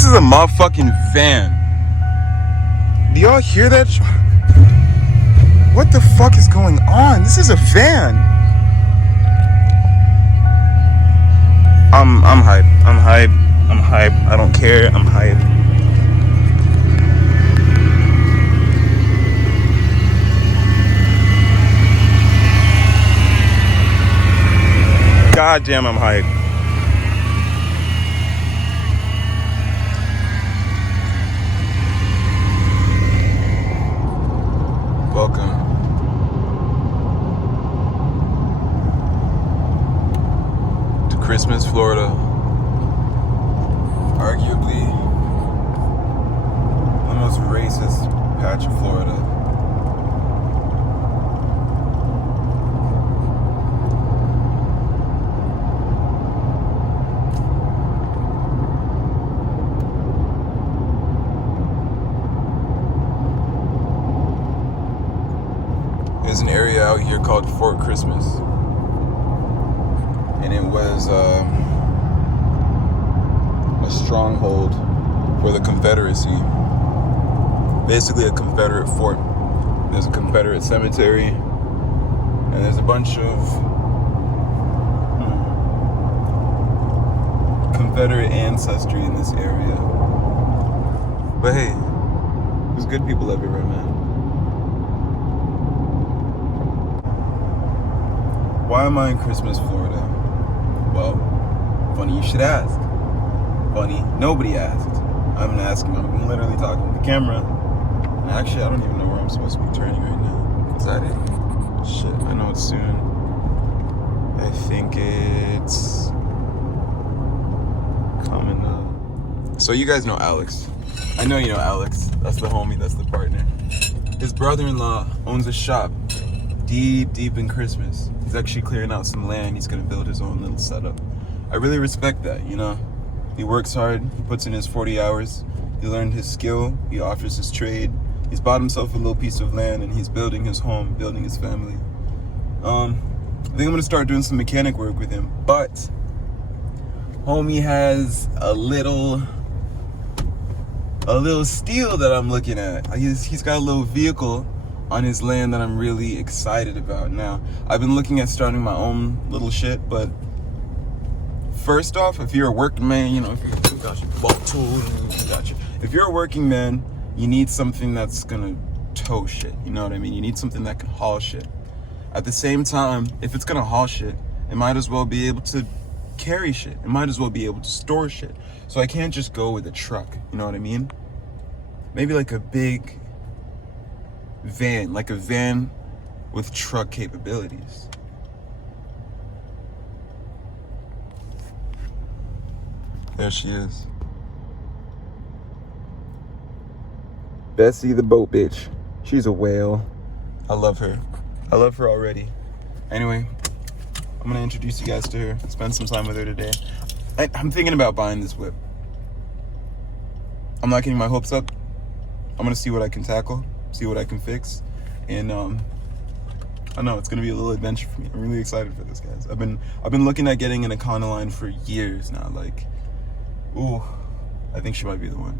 This is a motherfucking van. Do y'all hear that? What the fuck is going on? This is a van. I'm hype. I'm hype. I'm hype. I don't care. I'm hype. God damn, I'm hype. Welcome to Christmas, Florida. Arguably the most racist patch of Florida. There's an area out here called Fort Christmas, and it was a stronghold for the Confederacy. Basically a Confederate fort. There's a Confederate cemetery, and there's a bunch of Confederate ancestry in this area. But hey, there's good people everywhere, man. Why am I in Christmas, Florida? Well, funny you should ask. Funny, nobody asked. I'm asking, I'm literally talking to the camera. And actually, I don't even know where I'm supposed to be turning right now. Is that it? Shit, I know it's soon. I think it's coming up. So you guys know Alex. I know you know Alex. That's the homie, that's the partner. His brother-in-law owns a shop deep in Christmas. He's actually clearing out some land. He's gonna build his own little setup. I really respect that, you know. He works hard, he puts in his 40 hours, he learned his skill, he offers his trade, he's bought himself a little piece of land, and he's building his home, building his family. I think I'm gonna start doing some mechanic work with him, but homie has a little steal that I'm looking at. He's got a little vehicle on his land that I'm really excited about. Now, I've been looking at starting my own little shit, but first off, if you're a working man, you know, if you got your bolt tool, if you're a working man, you need something that's gonna tow shit, you know what I mean? You need something that can haul shit. At the same time, if it's gonna haul shit, it might as well be able to carry shit. It might as well be able to store shit. So I can't just go with a truck, you know what I mean? Maybe like a big van, like a van with truck capabilities. There she is. Bessie the boat bitch. She's a whale. I love her. I love her already. Anyway, I'm gonna introduce you guys to her, spend some time with her today. I'm thinking about buying this whip. I'm not getting my hopes up. I'm gonna see what I can tackle, see what I can fix, and I know it's gonna be a little adventure for me. I'm really excited for this, guys. I've been looking at getting an econoline for years now. Like, ooh, I think she might be the one.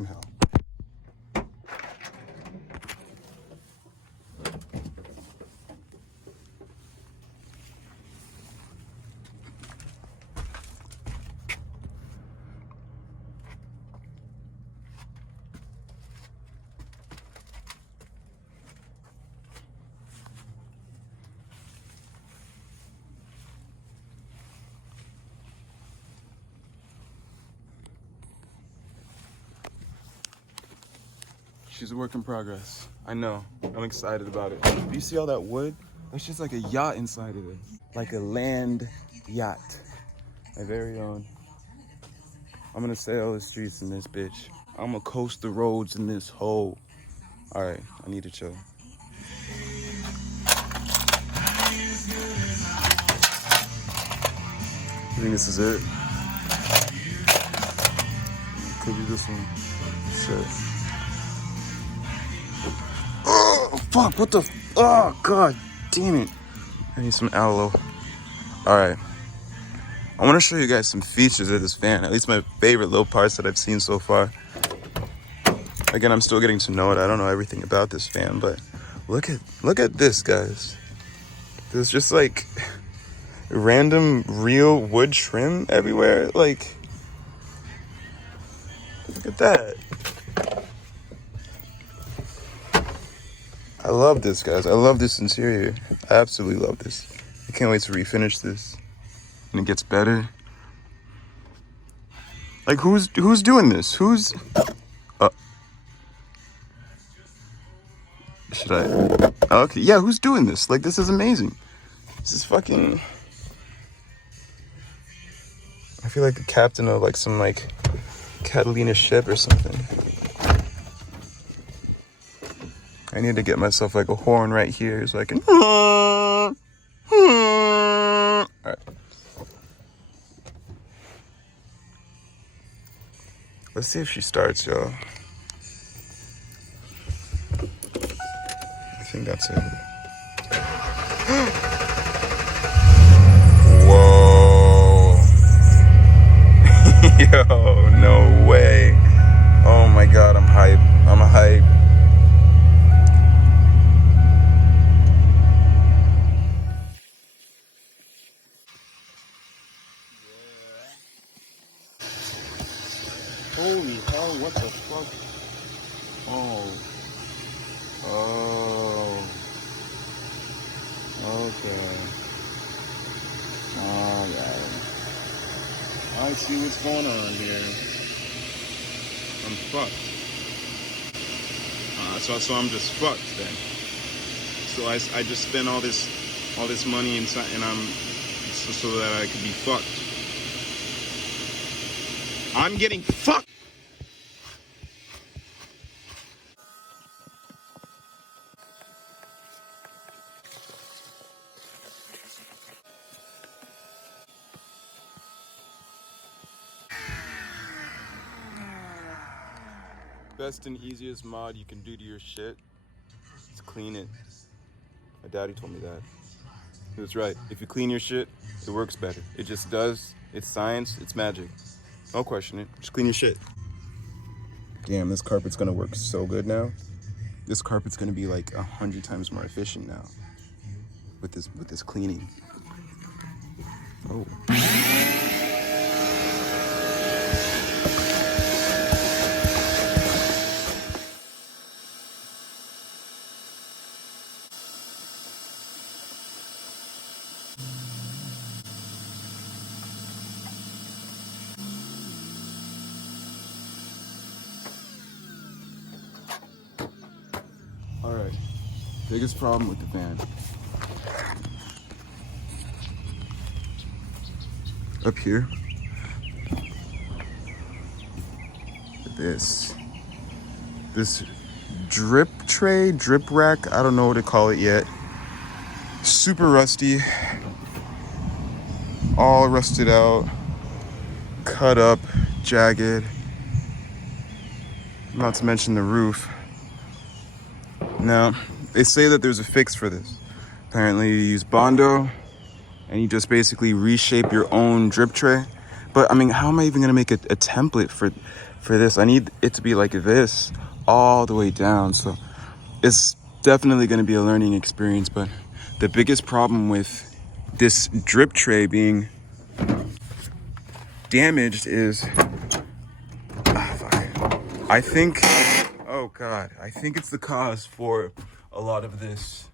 fucking hell. She's a work in progress. I know. I'm excited about it. Do you see all that wood? That's just like a yacht inside of it. Like a land yacht. My very own. I'm gonna sail the streets in this bitch. I'm gonna coast the roads in this hole. All right, I need to chill. I think this is it. Could be this one. Shit. Oh, fuck, what the? Oh, God damn it. I need some aloe. All right. I want to show you guys some features of this fan, at least my favorite little parts that I've seen so far. Again, I'm still getting to know it. I don't know everything about this fan, but look at this, guys. There's just like random real wood trim everywhere. Like, look at that. I love this, guys. I love this interior. I absolutely love this. I can't wait to refinish this. And it gets better. Like, who's doing this? Who's... should I... Okay, yeah, who's doing this? Like, this is amazing. This is fucking... I feel like the captain of, like, some, like, Catalina ship or something. I need to get myself, like, a horn right here so I can... Alright. Let's see if she starts, y'all. I think that's it. Whoa. Yo, no way. Oh my God, I'm hype. I'm hype. Holy hell, what the fuck? Oh. Oh. Okay. Alright. I see what's going on here. I'm fucked. So I'm just fucked then. So I just spent all this money inside, and I'm so that I could be fucked. I'm getting fucked. Best and easiest mod you can do to your shit is clean it. My daddy told me that. He was right. If you clean your shit, it works better. It just does. It's science. It's magic. Don't question it. Just clean your shit. Damn, this carpet's gonna work so good now. This carpet's gonna be like 100 times more efficient now with this cleaning. Oh. All right. Biggest problem with the fan. Up here. This drip tray, drip rack, I don't know what to call it yet. Super rusty. All rusted out. Cut up, jagged. Not to mention the roof. Now, they say that there's a fix for this. Apparently you use Bondo and you just basically reshape your own drip tray. But I mean, how am I even gonna make a template for this. I need it to be like this all the way down. So it's definitely going to be a learning experience. But the biggest problem with this drip tray being damaged is, I think, oh God, I think it's the cause for a lot of this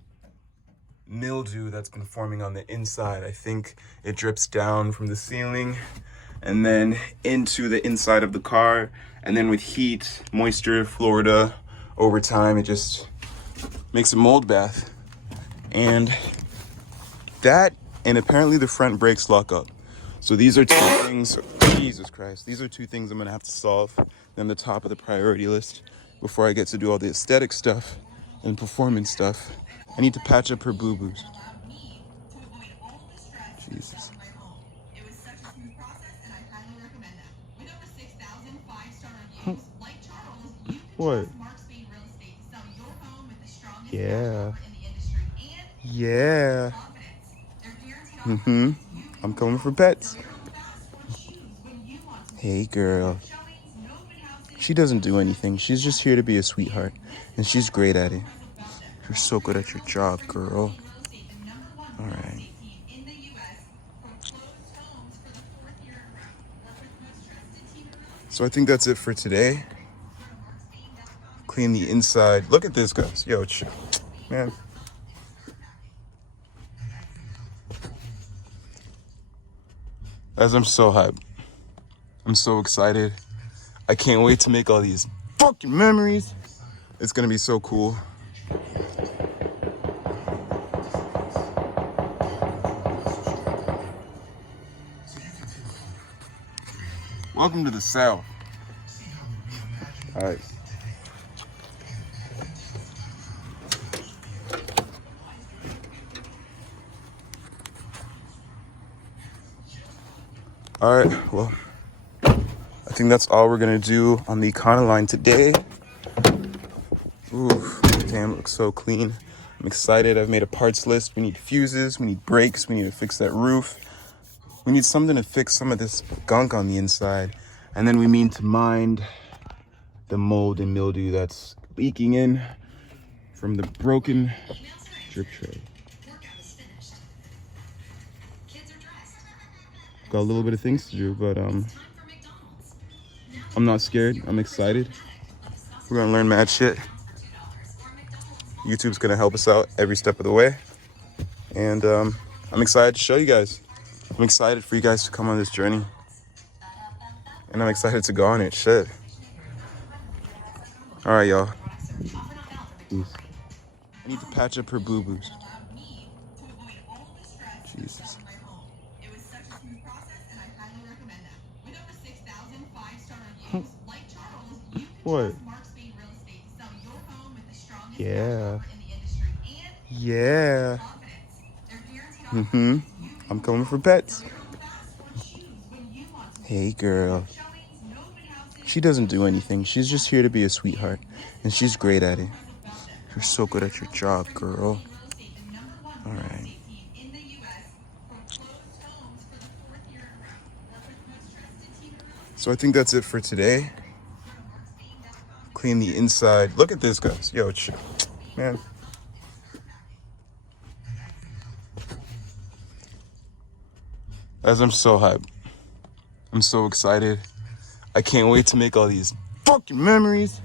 mildew that's been forming on the inside. I think it drips down from the ceiling and then into the inside of the car, and then with heat, moisture, Florida, over time it just makes a mold bath. And that, and apparently the front brakes lock up. So these are two things, Jesus Christ, these are two things I'm gonna have to solve. Then the top of the priority list before I get to do all the aesthetic stuff and performance stuff. I need to patch up her boo-boos. Jesus. What? Yeah. Yeah. I'm coming for pets. Hey, girl. She doesn't do anything. She's just here to be a sweetheart. And she's great at it. You're so good at your job, girl. All right. So I think that's it for today. Clean the inside. Look at this, guys. Yo, chill. Man. Guys, I'm so hyped. I'm so excited. I can't wait to make all these fucking memories. It's gonna be so cool. Welcome to the South. All right. All right, well, I think that's all we're gonna do on the econoline today. Ooh, damn, it looks so clean. I'm excited. I've made a parts list. We need fuses, we need brakes, we need to fix that roof. We need something to fix some of this gunk on the inside. And then we mean to mind the mold and mildew that's leaking in from the broken drip tray. Got a little bit of things to do, but I'm not scared. I'm excited. We're gonna learn mad shit. YouTube's gonna help us out every step of the way. And I'm excited to show you guys. I'm excited for you guys to come on this journey. And I'm excited to go on it. Shit. All right, y'all. Peace. I need to patch up her boo-boos. Jesus. What? Yeah. Yeah. I'm coming for pets. Hey, girl. She doesn't do anything. She's just here to be a sweetheart. And she's great at it. You're so good at your job, girl. All right. So I think that's it for today. Clean the inside. Look at this, guys. Yo, chill. Man. Guys, I'm so hyped. I'm so excited. I can't wait to make all these fucking memories.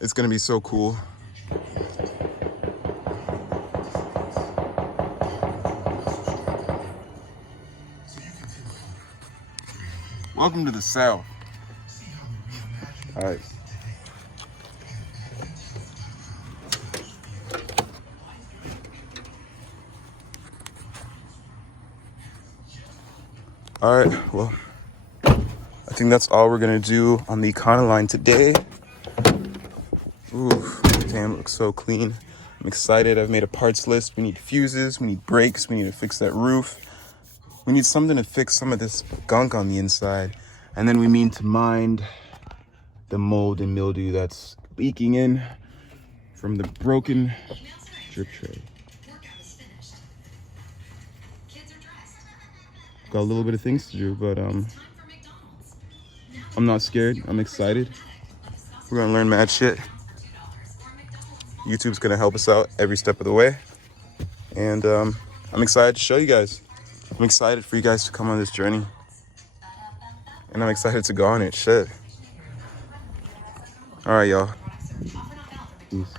It's gonna be so cool. Welcome to the South. All right. All right, well, I think that's all we're gonna do on the econoline today. Ooh, damn, it looks so clean. I'm excited. I've made a parts list. We need fuses, we need brakes, we need to fix that roof. We need something to fix some of this gunk on the inside. And then we mean to mind the mold and mildew that's leaking in from the broken drip tray. Got a little bit of things to do, but I'm I'm not scared. I'm excited. We're gonna learn mad shit. YouTube's gonna help us out every step of the way. And I'm excited to show you guys. I'm excited for you guys to come on this journey. And I'm excited to go on it. Shit. All right, y'all. Peace.